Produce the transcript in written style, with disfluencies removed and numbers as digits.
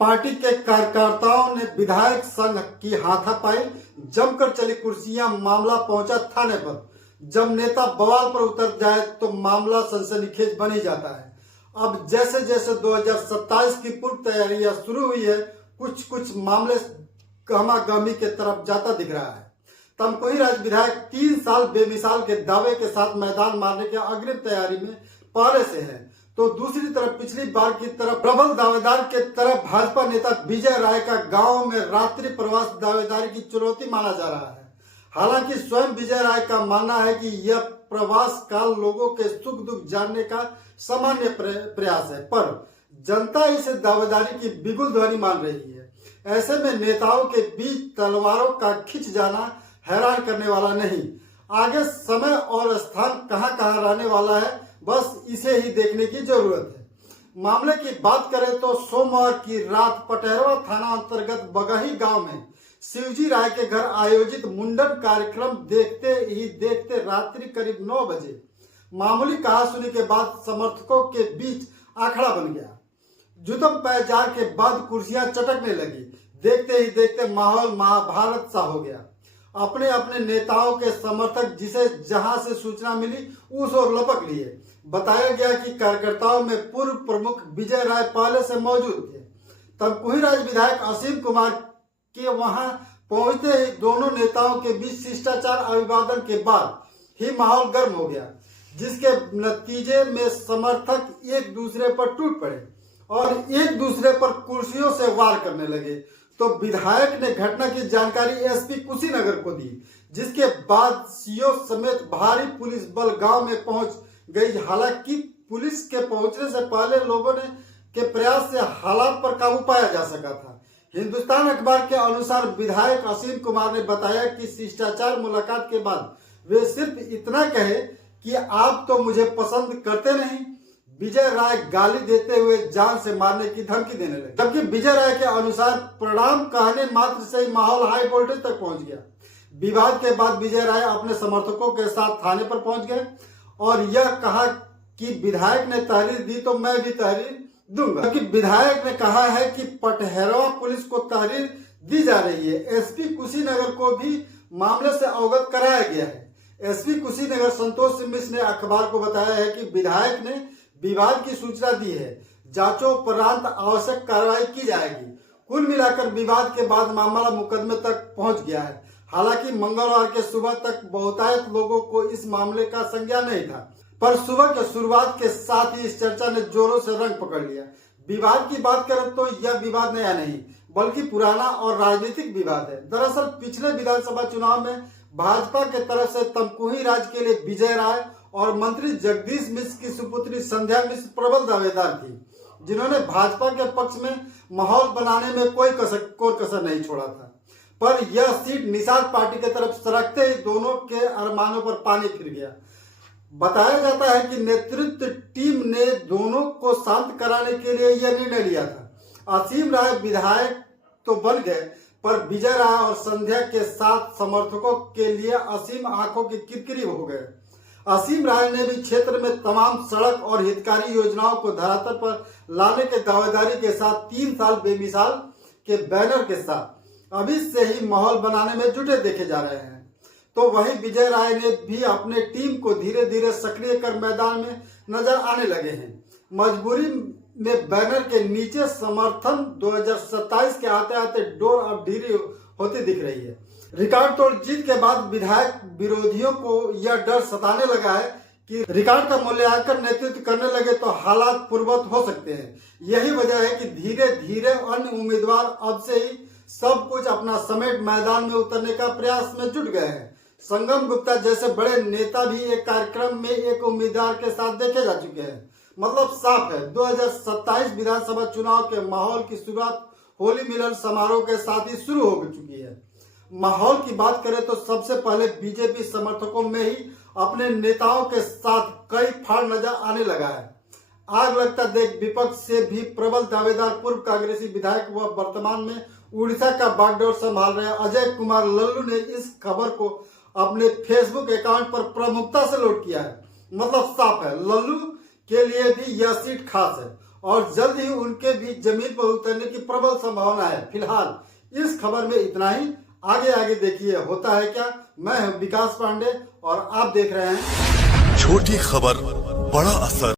Party के कार्यकर्ताओं ने विधायक संघ की हाथापाई, जमकर चली कुर्सियां, मामला पहुंचा थाने पर। जब नेता बवाल पर उतर जाए तो मामला सनसनीखेज बन ही जाता है। अब जैसे जैसे 2027 की पूर्व तैयारियां शुरू हुई है, कुछ कुछ मामले गहमा-गहमी के तरफ जाता दिख रहा है। तमकुही राज विधायक 3 साल बेमिसाल के दावे के साथ मैदान मारने की अग्रिम तैयारी में पहले से है, तो दूसरी तरफ पिछली बार की तरह प्रबल दावेदार के तरफ भाजपा नेता विजय राय का गांव में रात्रि प्रवास दावेदारी की चुनौती माना जा रहा है। हालांकि स्वयं विजय राय का मानना है कि यह प्रवास काल लोगों के सुख दुख जानने का सामान्य प्रयास है, पर जनता इसे दावेदारी की बिगुल ध्वनि मान रही है। ऐसे में नेताओं के बीच तलवारों का खिंच जाना हैरान करने वाला नहीं। आगे समय और स्थान कहां कहां रहने वाला है, बस इसे ही देखने की जरूरत है। मामले की बात करें तो सोमवार की रात पटहरवा थाना अंतर्गत बगही गांव में शिवजी राय के घर आयोजित मुंडन कार्यक्रम देखते रात्रि करीब 9 बजे मामूली कहासुनी के बाद समर्थकों के बीच आखड़ा बन गया। जुतम पैजार के बाद कुर्सियां चटकने लगी। देखते ही देखते माहौल महाभारत सा हो गया। अपने अपने नेताओं के समर्थक जिसे जहां से सूचना मिली उस ओर लपक लिए। बताया गया कि कार्यकर्ताओं में पूर्व प्रमुख विजय राय पहले से मौजूद थे। तमकुही राज विधायक असीम कुमार के वहां पहुंचते ही दोनों नेताओं के बीच शिष्टाचार अभिवादन के बाद ही माहौल गर्म हो गया, जिसके नतीजे में समर्थक एक दूसरे पर टूट पड़े और एक दूसरे पर कुर्सियों से वार करने लगे। तो विधायक ने घटना की जानकारी एसपी कुशीनगर को दी, जिसके बाद सीओ समेत भारी पुलिस बल गांव में पहुंच गई। हालांकि पुलिस के पहुंचने से पहले लोगों के प्रयास से हालात पर काबू पाया जा सका था। हिंदुस्तान अखबार के अनुसार विधायक असीम कुमार ने बताया कि शिष्टाचार मुलाकात के बाद वे सिर्फ इतना कहे कि आप तो मुझे पसंद करते नहीं। विजय राय गाली देते हुए जान से मारने की धमकी देने लगे, जबकि विजय राय के अनुसार प्रणाम कहने मात्र से ही माहौल हाई वोल्टेज तक पहुंच गया। विवाद के बाद विजय राय अपने समर्थकों के साथ थाने पर पहुंच गए और यह कहा कि विधायक ने तहरीर दी तो मैं भी तहरीर दूंगा, क्योंकि विधायक ने कहा है कि पटहरवा पुलिस को तहरीर दी जा रही है। एसपी कुशीनगर को भी मामले से अवगत कराया गया है। एसपी कुशीनगर संतोष सिंह मिश्र ने अखबार को बताया है कि विधायक ने विवाद की सूचना दी है, जांचोपरांत आवश्यक कार्रवाई की जाएगी। कुल मिलाकर विवाद के बाद मामला मुकदमे तक पहुंच गया है। हालांकि मंगलवार के सुबह तक बहुतायत लोगों को इस मामले का संज्ञान नहीं था, पर सुबह के शुरुआत के साथ ही इस चर्चा ने जोरों से रंग पकड़ लिया। विवाद की बात करें तो यह विवाद नया नहीं, बल्कि पुराना और राजनीतिक विवाद है। दरअसल पिछले विधानसभा चुनाव में भाजपा के तरफ से तमकुही राज के लिए विजय राय और मंत्री जगदीश मिश्र की सुपुत्री संध्या मिश्र प्रबल दावेदार थी, जिन्होंने भाजपा के पक्ष में माहौल बनाने में कोई कसर नहीं छोड़ा था। पर यह सीट निषाद पार्टी की तरफ सरकते ही दोनों के अरमानों पर पानी फिर गया। बताया जाता है कि नेतृत्व टीम ने दोनों को शांत कराने के लिए यह निर्णय लिया था। असीम राय विधायक तो बन गए, पर विजय राय और संध्या के साथ समर्थकों के लिए असीम आंखों की किरकिरी हो गए। असीम राय ने भी क्षेत्र में तमाम सड़क और हितकारी योजनाओं को धरातल पर लाने के दावेदारी के साथ 3 साल बेमिसाल के बैनर के साथ अभी से ही माहौल बनाने में जुटे देखे जा रहे हैं। तो वहीं विजय राय ने भी अपने टीम को धीरे धीरे सक्रिय कर मैदान में नजर आने लगे हैं। मजबूरी में बैनर के नीचे समर्थन 2027 के आते आते डोर अब ढीली होती दिख रही है। रिकॉर्ड तोड़ जीत के बाद विधायक विरोधियों को यह डर सताने लगा है कि रिकॉर्ड का मूल्यांकन नेतृत्व करने लगे तो हालात पूर्ववत हो सकते हैं। यही वजह है कि धीरे धीरे अन्य उम्मीदवार अब से ही सब कुछ अपना समेट मैदान में उतरने का प्रयास में जुट गए हैं। संगम गुप्ता जैसे बड़े नेता भी एक कार्यक्रम में एक उम्मीदवार के साथ देखे जा चुके हैं। मतलब साफ है, 2027 विधानसभा चुनाव के माहौल की शुरुआत होली मिलन समारोह के साथ ही शुरू हो चुकी है। माहौल की बात करें तो सबसे पहले बीजेपी समर्थकों में ही अपने नेताओं के साथ कई फाड़ नजर आने लगा है। आग लगता देख विपक्ष से भी प्रबल दावेदार पूर्व कांग्रेसी विधायक व वर्तमान में उड़ीसा का बागडोर संभाल रहे अजय कुमार लल्लू ने इस खबर को अपने फेसबुक अकाउंट पर प्रमुखता से लोड किया है। मतलब साफ है, लल्लू के लिए भी यह सीट खास है और जल्द ही उनके भी जमीन पर उतरने की प्रबल संभावना है। फिलहाल इस खबर में इतना ही। आगे देखिए होता है क्या। मैं हूं विकास पांडे और आप देख रहे हैं छोटी खबर बड़ा असर।